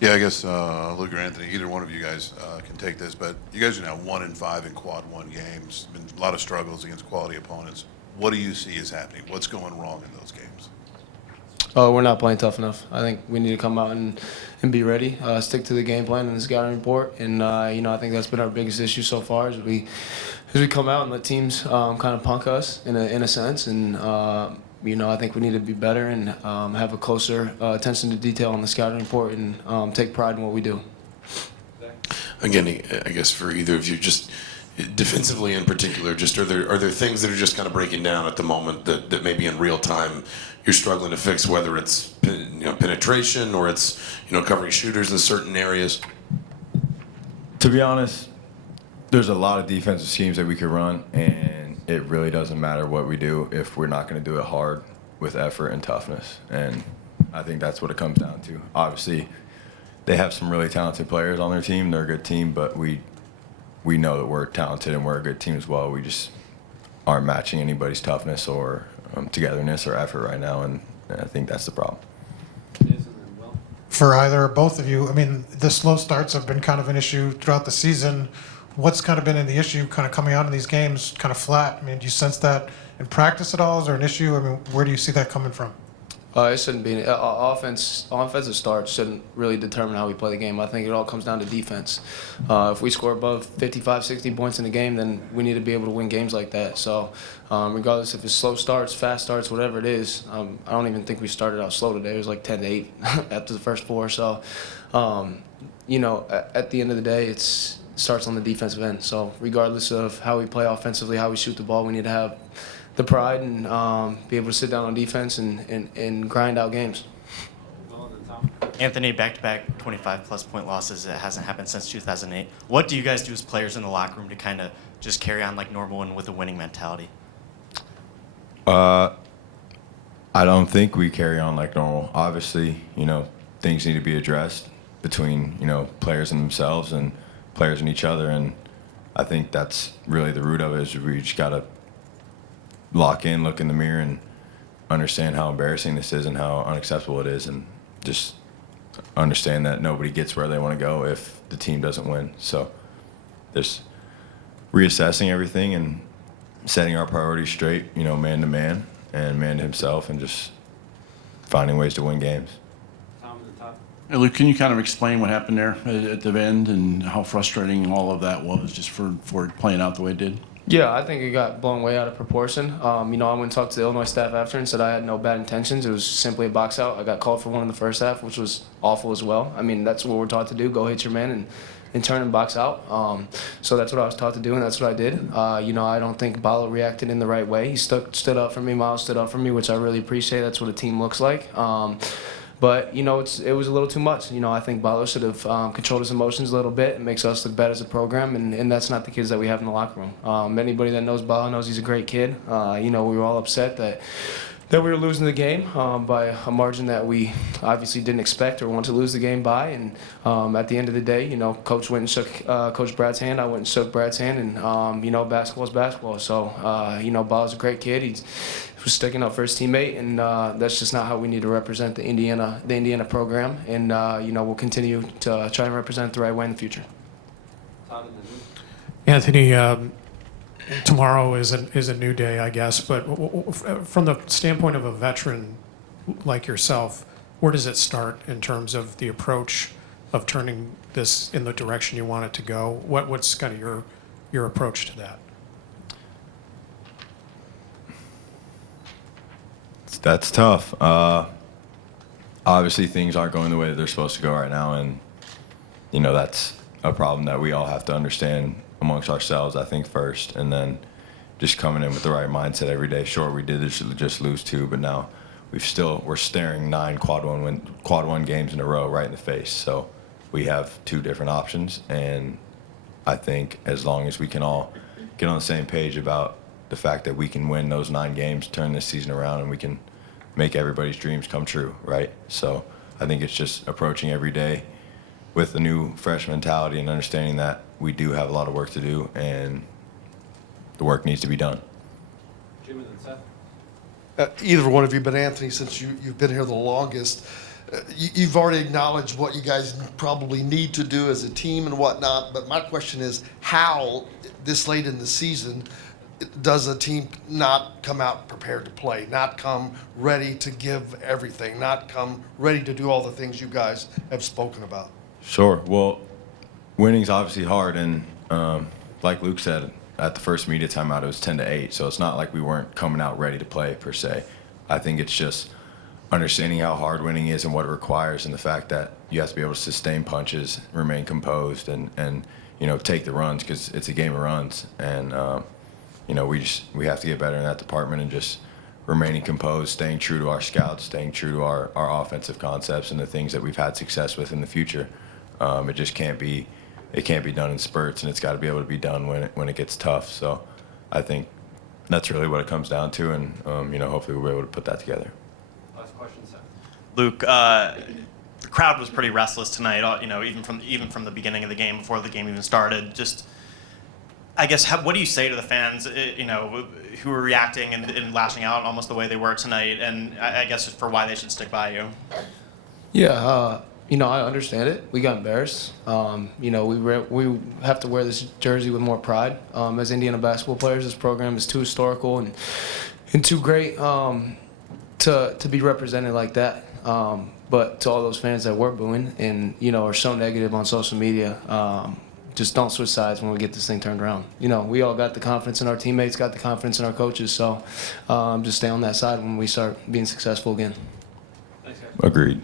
Yeah, I guess Luke or Anthony, either one of you guys can take this, but you guys are now 1-5 in quad one games. Been a lot of struggles against quality opponents. What do you see is happening? What's going wrong in those games? Oh, we're not playing tough enough. I think we need to come out and be ready, stick to the game plan and the scouting report. And, I think that's been our biggest issue so far is we come out and let teams kind of punk us in a sense. And, I think we need to be better and have a closer attention to detail on the scouting report and take pride in what we do. Again, I guess for either of you, just defensively in particular, just are there things that are just kind of breaking down at the moment that maybe in real time you're struggling to fix, whether it's penetration or it's covering shooters in certain areas? To be honest, there's a lot of defensive schemes that we could run, and it really doesn't matter what we do if we're not going to do it hard with effort and toughness. And I think that's what it comes down to. Obviously, they have some really talented players on their team. They're a good team, but we know that we're talented and we're a good team as well. We just aren't matching anybody's toughness or togetherness or effort right now, and I think that's the problem. For either or both of you, I mean, the slow starts have been kind of an issue throughout the season. What's kind of been the issue kind of coming out in these games kind of flat? I mean, do you sense that in practice at all? Is there an issue? I mean, where do you see that coming from? It shouldn't be. Offensive starts shouldn't really determine how we play the game. I think it all comes down to defense. If we score above 55, 60 points in a game, then we need to be able to win games like that. So regardless if it's slow starts, fast starts, whatever it is, I don't even think we started out slow today. It was like 10-8 after the first four. So, at the end of the day, it starts on the defensive end. So regardless of how we play offensively, how we shoot the ball, we need to have the pride and be able to sit down on defense and grind out games. Anthony, back-to-back 25-plus point losses. It hasn't happened since 2008. What do you guys do as players in the locker room to kind of just carry on like normal and with a winning mentality? I don't think we carry on like normal. Obviously, things need to be addressed between, players and themselves and players and each other. And I think that's really the root of it is we just got to lock in, look in the mirror, and understand how embarrassing this is and how unacceptable it is, and just understand that nobody gets where they want to go if the team doesn't win. So just reassessing everything and setting our priorities straight, man to man and man to himself, and just finding ways to win games. Hey, Luke, can you kind of explain what happened there at the end and how frustrating all of that was just for it playing out the way it did? Yeah, I think it got blown way out of proportion. I went and talked to the Illinois staff after and said I had no bad intentions. It was simply a box out. I got called for one in the first half, which was awful as well. I mean, that's what we're taught to do, go hit your man and turn and box out. So that's what I was taught to do, and that's what I did. I don't think Balo reacted in the right way. He stood up for me. Miles stood up for me, which I really appreciate. That's what a team looks like. But, it was a little too much. I think Balo should have controlled his emotions a little bit. It makes us look bad as a program, and that's not the kids that we have in the locker room. Anybody that knows Balo knows he's a great kid. We were all upset that we were losing the game by a margin that we obviously didn't expect or want to lose the game by. And at the end of the day, Coach went and shook Coach Brad's hand. I went and shook Brad's hand, and basketball's basketball. So, Balo's a great kid. He was sticking up for his teammate, and that's just not how we need to represent the Indiana program. And we'll continue to try and represent it the right way in the future. Anthony, tomorrow is a new day, I guess. But from the standpoint of a veteran like yourself, where does it start in terms of the approach of turning this in the direction you want it to go? What's kind of your approach to that? That's tough. Obviously, things aren't going the way that they're supposed to go right now, and that's a problem that we all have to understand amongst ourselves, I think, first, and then just coming in with the right mindset every day. Sure, we did just lose 2, but now we're staring 9 quad one games in a row right in the face. So we have 2 different options, and I think as long as we can all get on the same page about the fact that we can win those 9 games, turn this season around, and we can make everybody's dreams come true, right? So I think it's just approaching every day with a new, fresh mentality and understanding that we do have a lot of work to do and the work needs to be done. Jim and then Seth. Either one of you, but Anthony, since you've been here the longest, you've already acknowledged what you guys probably need to do as a team and whatnot, but my question is, how, this late in the season, does a team not come out prepared to play, not come ready to give everything, not come ready to do all the things you guys have spoken about? Sure. Well, winning's obviously hard, and like Luke said, at the first media timeout, it was 10-8, so it's not like we weren't coming out ready to play per se. I think it's just understanding how hard winning is and what it requires, and the fact that you have to be able to sustain punches, remain composed, and take the runs, because it's a game of runs, and we have to get better in that department, and just remaining composed, staying true to our scouts, staying true to our offensive concepts and the things that we've had success with in the future. It just can't be done in spurts, and it's got to be able to be done when it gets tough. So I think that's really what it comes down to, and hopefully we'll be able to put that together. Last question, sir. Luke, the crowd was pretty restless tonight. Even from the beginning of the game, before the game even started. Just, I guess, what do you say to the fans, who are reacting and lashing out almost the way they were tonight, and I guess for why they should stick by you? Yeah, I understand it. We got embarrassed. We have to wear this jersey with more pride. As Indiana basketball players, this program is too historical and too great to be represented like that. But to all those fans that were booing and are so negative on social media, just don't switch sides when we get this thing turned around. We all got the confidence in our teammates, got the confidence in our coaches. So just stay on that side when we start being successful again. Thanks, guys. Agreed.